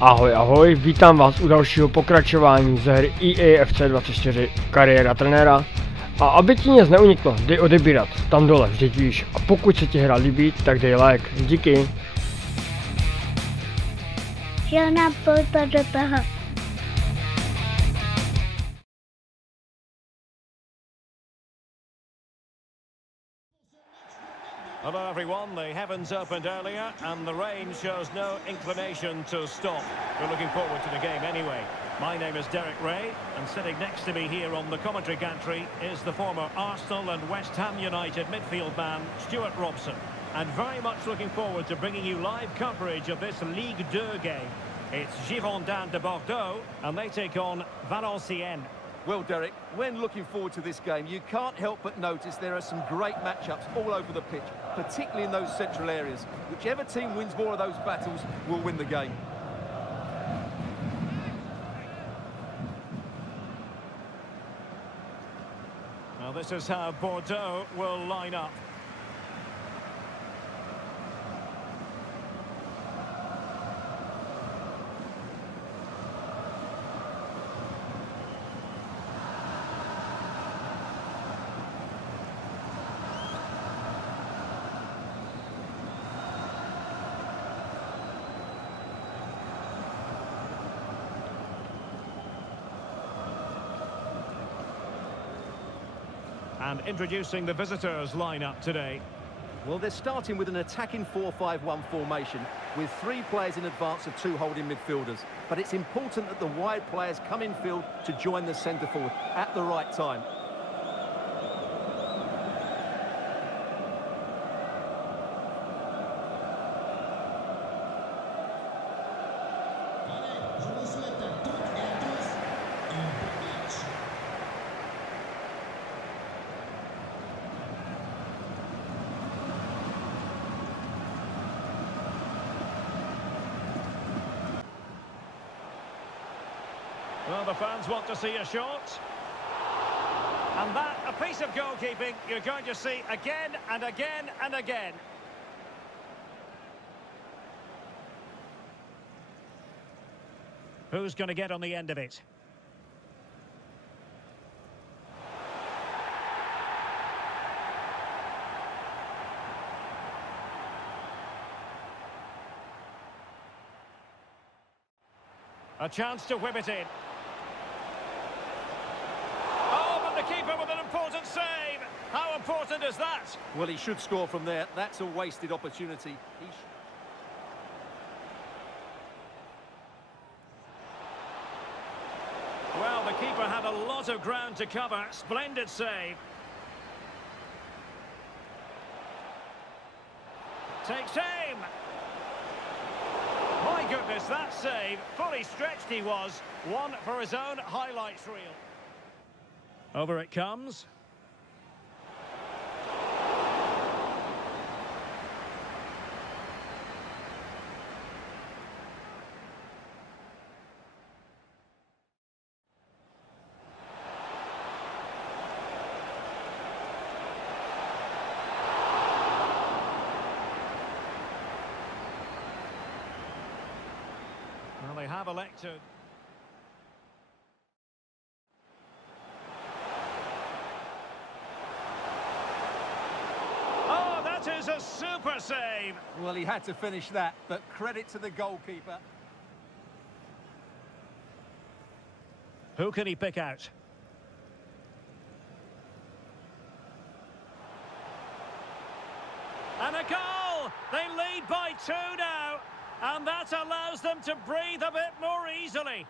Ahoj, ahoj, vítám vás u dalšího pokračování ze hry EA FC24 kariéra trenéra. A aby ti nic neuniklo, dej odebírat, tam dole, vždyť víš. A pokud se ti hra líbí, tak dej like, díky. Žádná pouta do toho. Hello everyone, the heavens opened earlier and the rain shows no inclination to stop. We're looking forward to the game anyway. My name is Derek Ray and sitting next to me here on the commentary gantry is the former Arsenal and West Ham United midfield man Stuart Robson. And very much looking forward to bringing you live coverage of this Ligue 2 game. It's Girondins de Bordeaux and they take on Valenciennes. Well, Derek, when looking forward to this game, you can't help but notice there are some great matchups all over the pitch, particularly in those central areas. Whichever team wins more of those battles will win the game. Well, this is how Bordeaux will line up. And introducing the visitors' lineup today. Well, they're starting with an attacking 4-5-1 formation with 3 players in advance of 2 holding midfielders. But it's important that the wide players come in field to join the centre forward at the right time. Well, the fans want to see a shot. And that, a piece of goalkeeping you're going to see again and again and again. Who's going to get on the end of it? A chance to whip it in. Oh, but the keeper with an important save. How important is that? Well, he should score from there. That's a wasted opportunity. Well, the keeper had a lot of ground to cover. Splendid save. Takes aim. My goodness, that save. Fully stretched he was. One for his own highlights reel. Over it comes. Well, they have elected. Oh, that is a super save. Well, he had to finish that, but credit to the goalkeeper. Who can he pick out? And a goal! They lead by 2 now. And that allows them to breathe a bit more easily.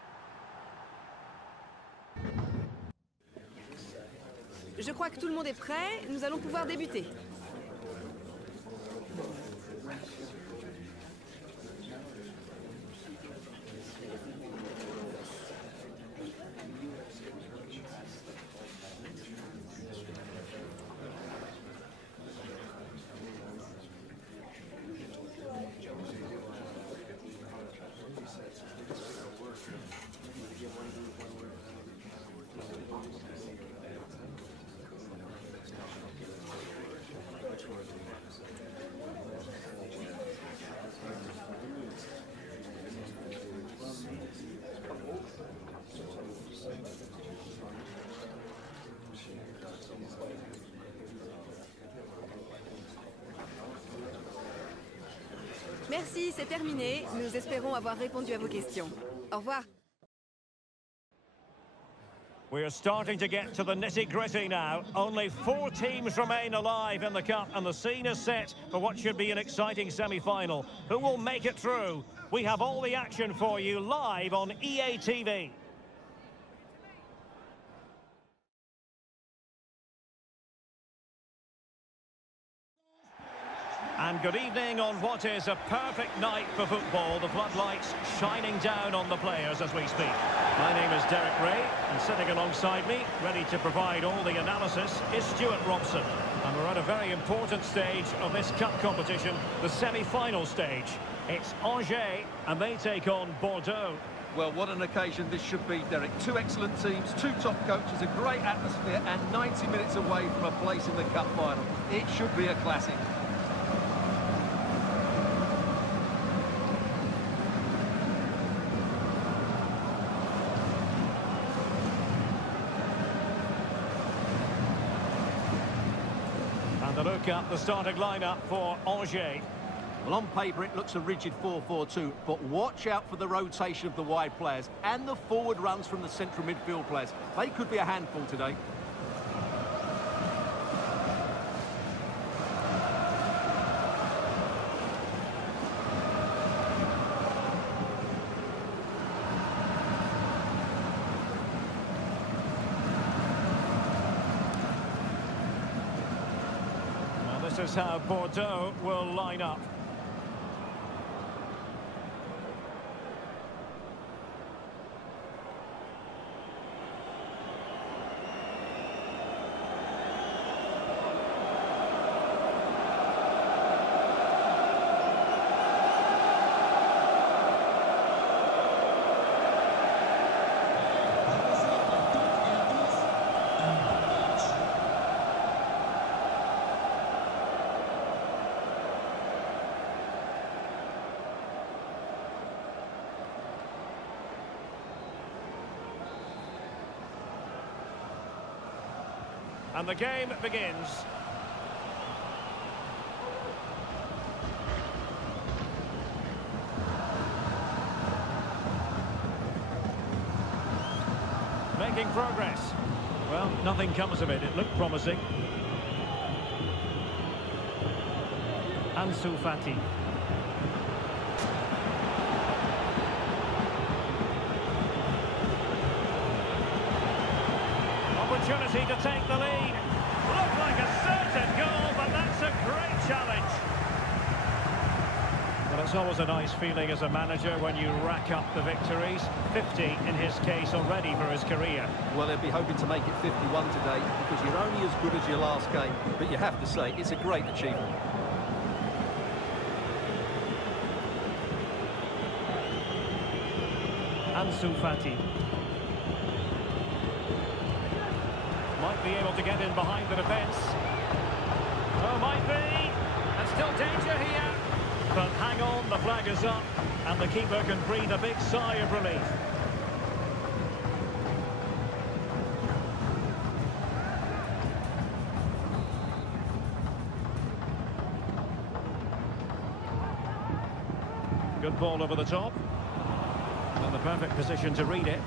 Je crois que tout le monde est prêt, nous allons pouvoir débuter. Merci, c'est terminé. Nous espérons avoir répondu à vos questions. Au revoir. We're starting to get to the nitty-gritty now. Only 4 teams remain alive in the Cup, and the scene is set for what should be an exciting semi-final. Who will make it through? We have all the action for you live on EA TV. And good evening on what is a perfect night for football. The floodlights shining down on the players as we speak. My name is Derek Ray, and sitting alongside me, ready to provide all the analysis, is Stuart Robson. And we're at a very important stage of this cup competition, the semi-final stage. It's Angers, and they take on Bordeaux. Well, what an occasion this should be, Derek. 2 excellent teams, 2 top coaches, a great atmosphere, and 90 minutes away from a place in the cup final. It should be a classic. And a look at the starting lineup for Angers. Well, on paper, it looks a rigid 4-4-2, but watch out for the rotation of the wide players and the forward runs from the central midfield players. They could be a handful today. This is how Bordeaux will line up. And the game begins. Making progress. Well, nothing comes of it. It looked promising. Ansu Fati. Opportunity to take the lead. Looked like a certain goal, but that's a great challenge. Well, it's always a nice feeling as a manager when you rack up the victories. 50 in his case already for his career. Well, they'll be hoping to make it 51 today because you're only as good as your last game. But you have to say, it's a great achievement. Ansu Fati. Might be able to get in behind the defence. Oh, might be. And still danger here. But hang on, the flag is up. And the keeper can breathe a big sigh of relief. Good ball over the top. And the perfect position to read it.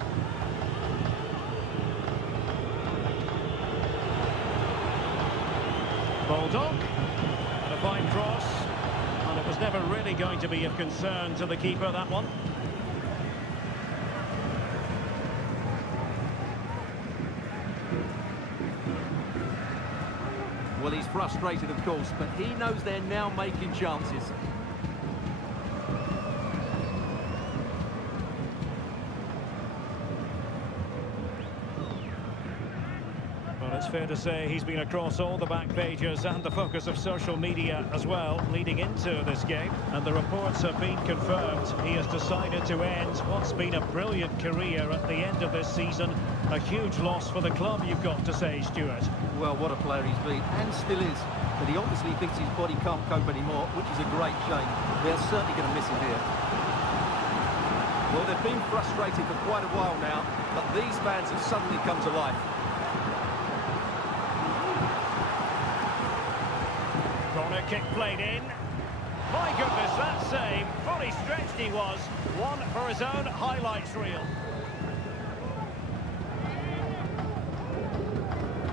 Bulldog, and a fine cross, and it was never really going to be of concern to the keeper, that one. Well, he's frustrated, of course, but he knows they're now making chances. It's fair to say he's been across all the back pages and the focus of social media as well, leading into this game. And the reports have been confirmed. He has decided to end what's been a brilliant career at the end of this season. A huge loss for the club, you've got to say, Stuart. Well, what a player he's been, and still is. But he obviously thinks his body can't cope anymore, which is a great shame. They're certainly going to miss him here. Well, they've been frustrated for quite a while now, but these fans have suddenly come to life. Corner kick played in. My goodness, that save, fully stretched he was. One for his own highlights reel.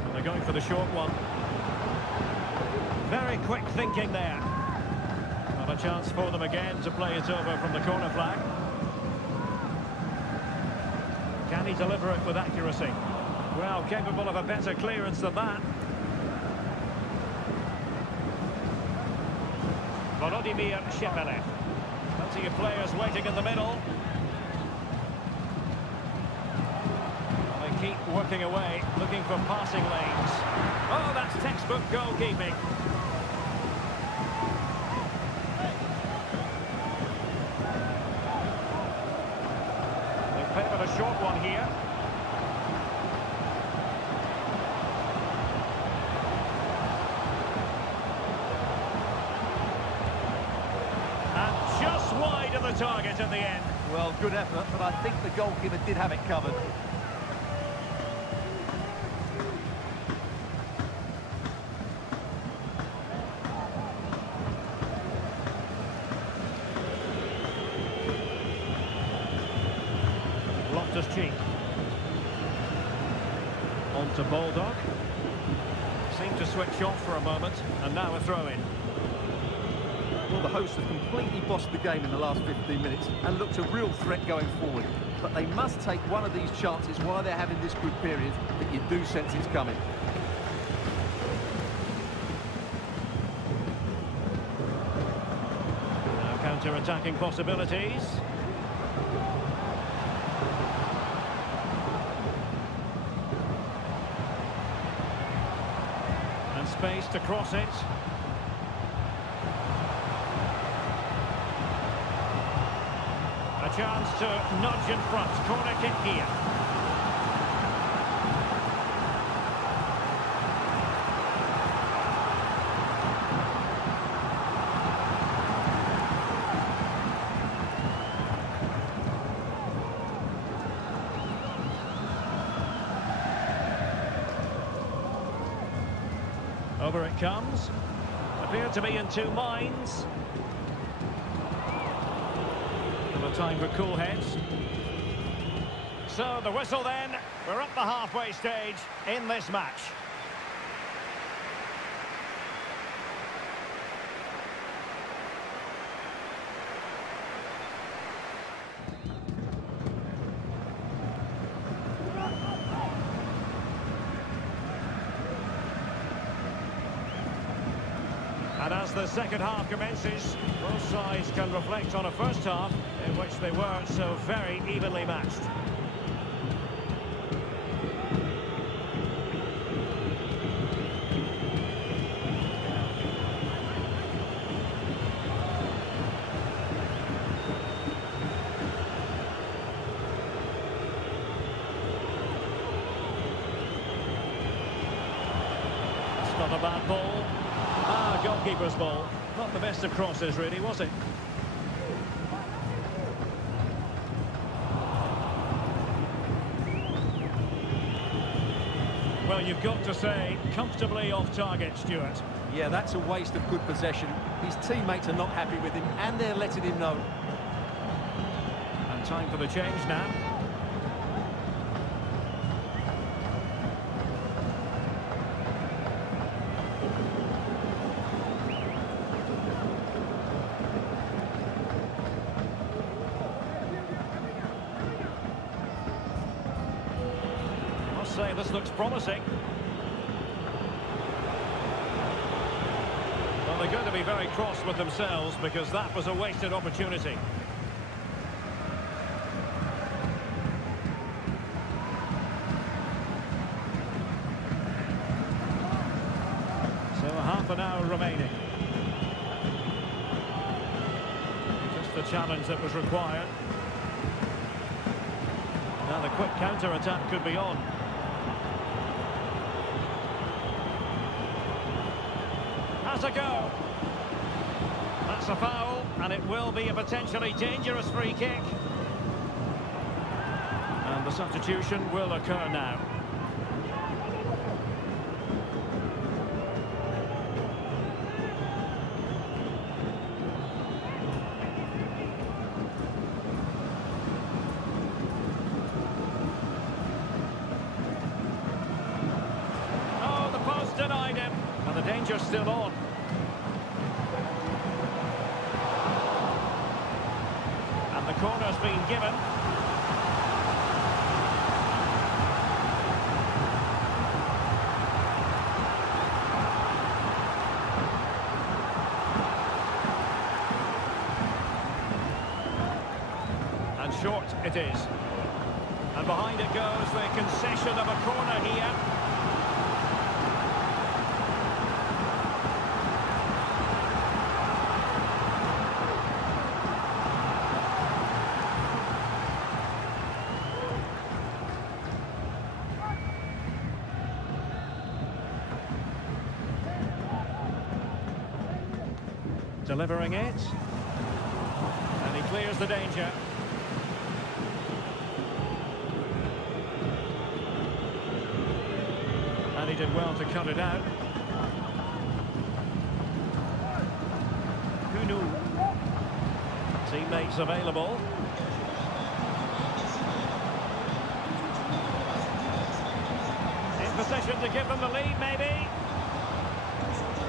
And they're going for the short one. Very quick thinking there. Not a chance for them again to play it over from the corner flag. Can he deliver it with accuracy? Well, capable of a better clearance than that. Volodymyr Shepelev. Plenty of players waiting in the middle. Well, they keep working away, looking for passing lanes. Oh, that's textbook goalkeeping. They favoured a short one here. Wide of the target at the end. Well, good effort, but I think the goalkeeper did have it covered. Loftus-Cheek. On to Bulldog. Seemed to switch off for a moment, and now a throw-in. Well, the hosts have completely bossed the game in the last 15 minutes and looked a real threat going forward. But they must take one of these chances while they're having this good period that you do sense it's coming. Now counter-attacking possibilities. And space to cross it. A chance to nudge in front. Corner kick here. Over it comes. Appear to be in two minds. Time for cool heads. So the whistle then. We're up the halfway stage in this match. And as the second half commences, both sides can reflect on a first half in which they were so very evenly matched. It's not a bad ball. Goalkeeper's ball. Not the best of crosses, really, was it? Well, you've got to say, comfortably off target, Stuart. Yeah, that's a waste of good possession. His teammates are not happy with him, and they're letting him know. And time for the change now. Say this looks promising. Well, they're going to be very cross with themselves because that was a wasted opportunity. So half an hour remaining. Just the challenge that was required. Now the quick counter-attack could be on. Has a go. That's a foul, and it will be a potentially dangerous free kick. And the substitution will occur now. still on. And the corner's been given. And short it is. And behind it goes the concession of a corner here. Delivering it. And he clears the danger. And he did well to cut it out. Who knew? Teammates available. In position to give them the lead, maybe.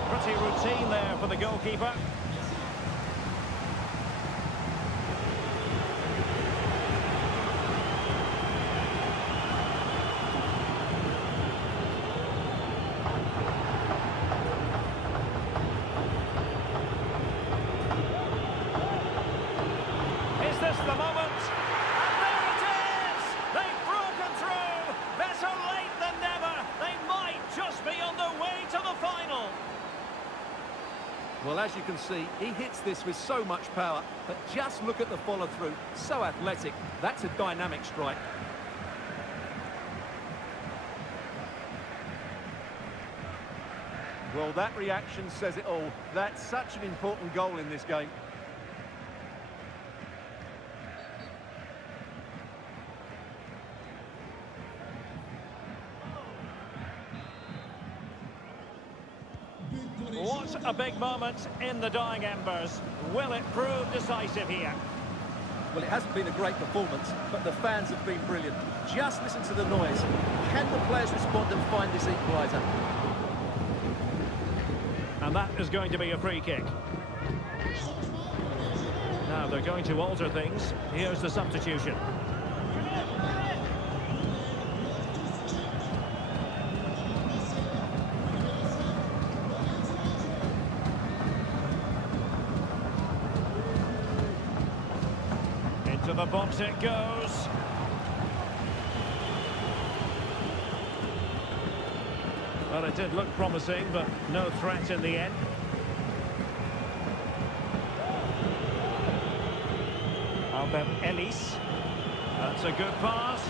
Pretty routine there for the goalkeeper. The moment, and there it is! They've broken through! Better late than never! They might just be on their way to the final! Well, as you can see, he hits this with so much power, but just look at the follow-through. So athletic. That's a dynamic strike. Well, that reaction says it all. That's such an important goal in this game. What a big moment in the dying embers. Will it prove decisive here? Well, it hasn't been a great performance, but the fans have been brilliant. Just listen to the noise. Can the players respond and find this equaliser? And that is going to be a free kick. Now they're going to alter things. Here's the substitution. To the box it goes. Well, it did look promising, but no threat in the end. Albert Ellis. That's a good pass.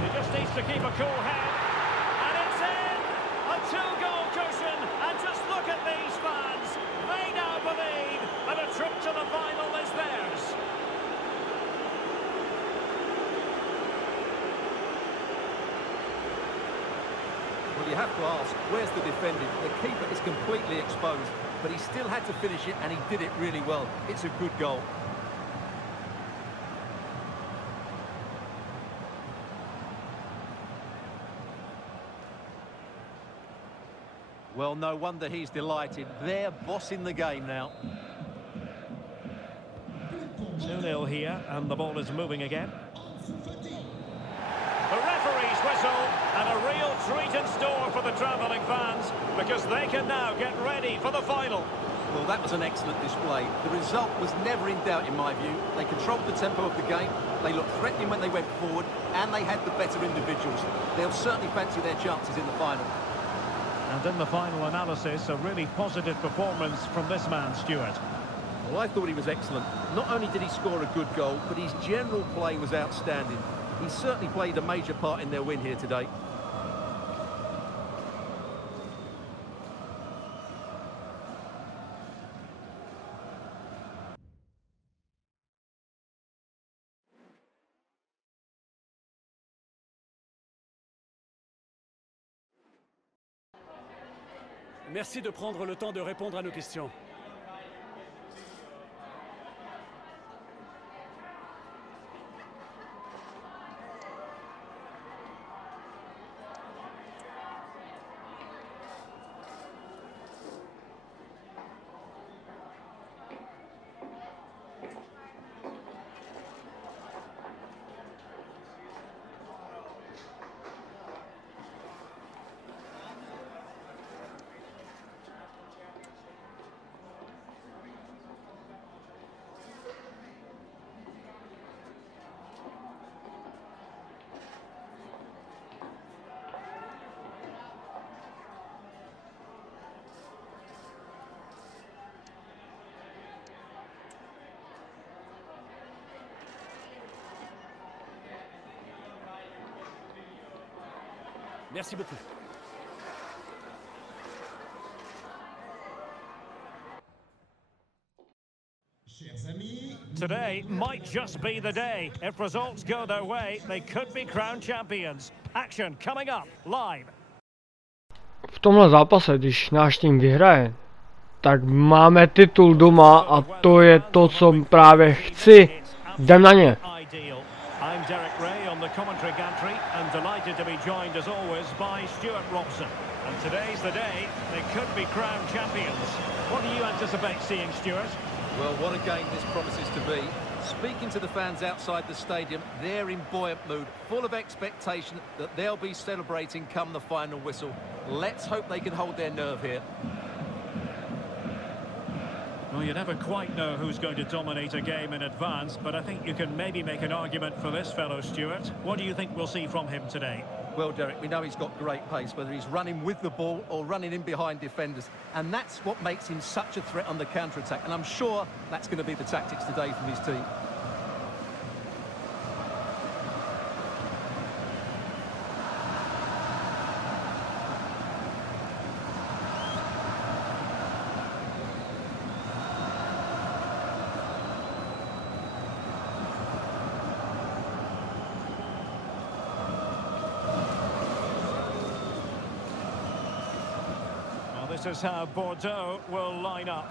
He just needs to keep a cool head. And it's in! A two-goal cushion. And just look at these fans. They now believe that a trip to the final is theirs. Well, you have to ask, where's the defending? The keeper is completely exposed, but he still had to finish it, and he did it really well. It's a good goal. Well, no wonder he's delighted. They're bossing the game now. 2-0 here, and the ball is moving again. The referee's whistle, and a real treat in store for the travelling fans, because they can now get ready for the final. Well, that was an excellent display. The result was never in doubt, in my view. They controlled the tempo of the game, they looked threatening when they went forward, and they had the better individuals. They'll certainly fancy their chances in the final. And in the final analysis, a really positive performance from this man, Stuart. Well, I thought he was excellent. Not only did he score a good goal, but his general play was outstanding. He certainly played a major part in their win here today. Merci de prendre le temps de répondre à nos questions. Merci beaucoup. Today might just be the day. If results go their way, they could be crowned champions. Action coming up live. V tomhle zápase, když náš tým vyhraje, tak máme titul doma a to je to, co právě chci. Jdem na ně. I'm Derek Ray on the commentary gantry and delighted to be joined as always by Stuart Robson. And today's the day they could be crowned champions. What do you anticipate seeing, Stuart? Well, what a game this promises to be. Speaking to the fans outside the stadium, they're in buoyant mood, full of expectation that they'll be celebrating come the final whistle. Let's hope they can hold their nerve here. Well, you never quite know who's going to dominate a game in advance, but I think you can maybe make an argument for this fellow, Stuart. What do you think we'll see from him today? Well, Derek, we know he's got great pace, whether he's running with the ball or running in behind defenders. And that's what makes him such a threat on the counter-attack. And I'm sure that's going to be the tactics today from his team. This is how Bordeaux will line up.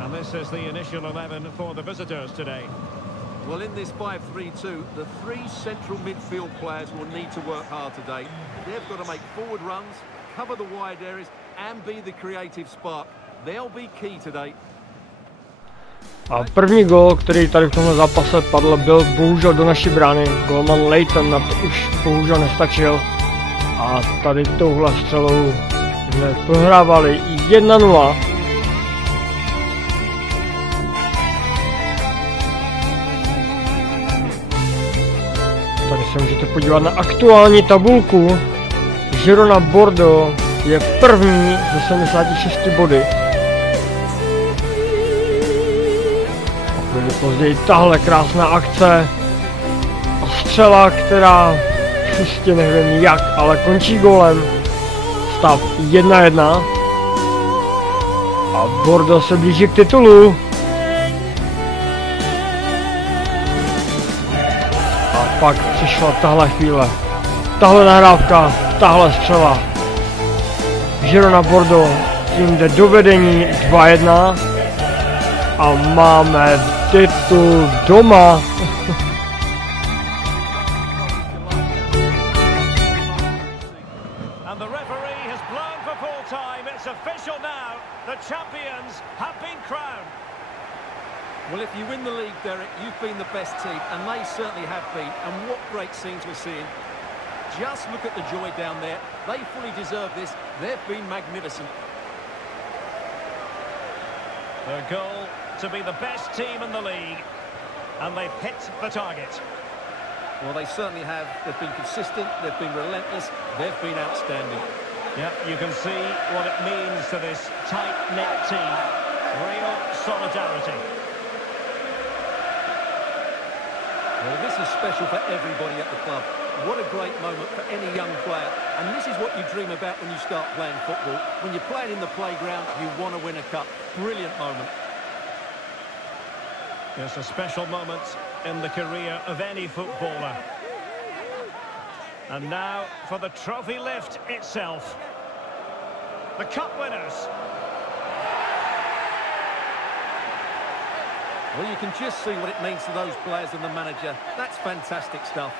And this is the initial 11 for the visitors today. Well, in this 5-3-2, the three central midfield players will need to work hard today. They've got to make forward runs, cover the wide areas, and be the creative spark. They'll be key today. A první gól, který tady v tomhle zápase padl, byl bohužel do naší brány. Golman Leighton na to už bohužel nestačil. A tady touhle střelou jsme prohrávali 1-0. Tady se můžete podívat na aktuální tabulku. Girona Bordeaux je první ze 76 body. A chvíli později tahle krásná akce a střela, která prostě nevím jak, ale končí gólem. Stav 1-1 a Bordeaux se blíží k titulu. A pak přišla tahle chvíle, tahle nahrávka, tahle střela. Girona Bordeaux tím jde do vedení 2-1 a máme titul doma. And the referee has blown for full time. It's official now. The champions have been crowned. Well, if you win the league, Derek, you've been the best team, and they certainly have been. And what great scenes we're seeing. Just look at the joy down there. They fully deserve this. They've been magnificent. Their goal to be the best team in the league. And they've hit the target. Well, they certainly have. They've been consistent. They've been relentless. They've been outstanding. Yeah, you can see what it means to this tight-knit team. Real solidarity. Well, this is special for everybody at the club. What a great moment for any young player. And this is what you dream about when you start playing football. When you're playing in the playground, you want to win a cup. Brilliant moment. It's a special moment in the career of any footballer. And now for the trophy lift itself. The cup winners. Well, you can just see what it means to those players and the manager. That's fantastic stuff.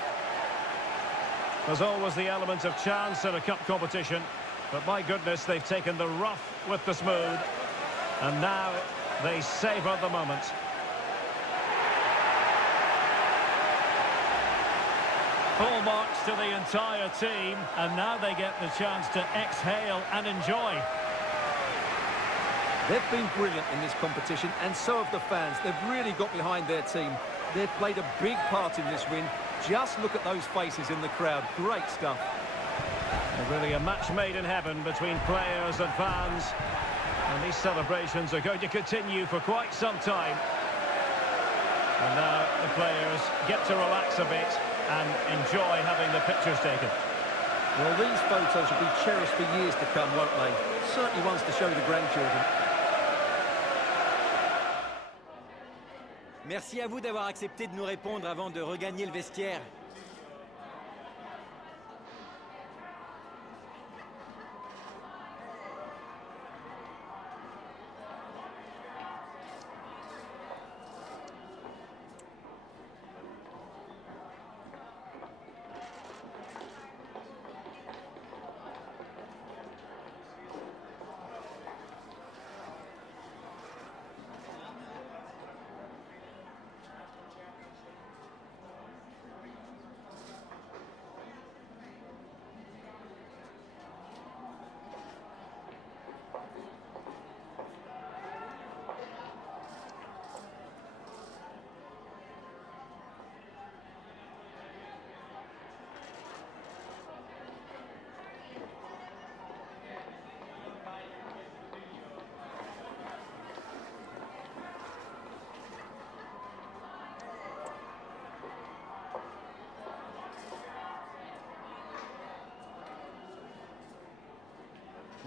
There's always the element of chance in a cup competition, but my goodness, they've taken the rough with the smooth, and now they savour the moment. Full marks to the entire team, and now they get the chance to exhale and enjoy. They've been brilliant in this competition, and so have the fans. They've really got behind their team. They've played a big part in this win. Just look at those faces in the crowd. Great stuff. Really a match made in heaven between players and fans. And these celebrations are going to continue for quite some time. And now the players get to relax a bit and enjoy having the pictures taken. Well, these photos will be cherished for years to come, won't they? Certainly ones to show the grandchildren. Merci à vous d'avoir accepté de nous répondre avant de regagner le vestiaire.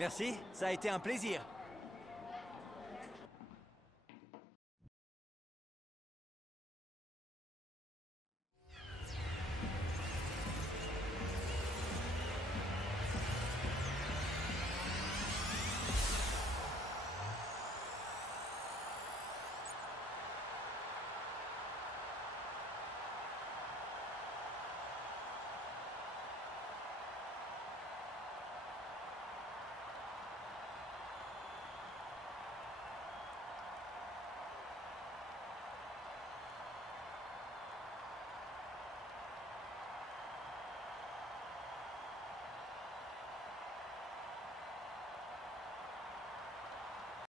Merci, ça a été un plaisir.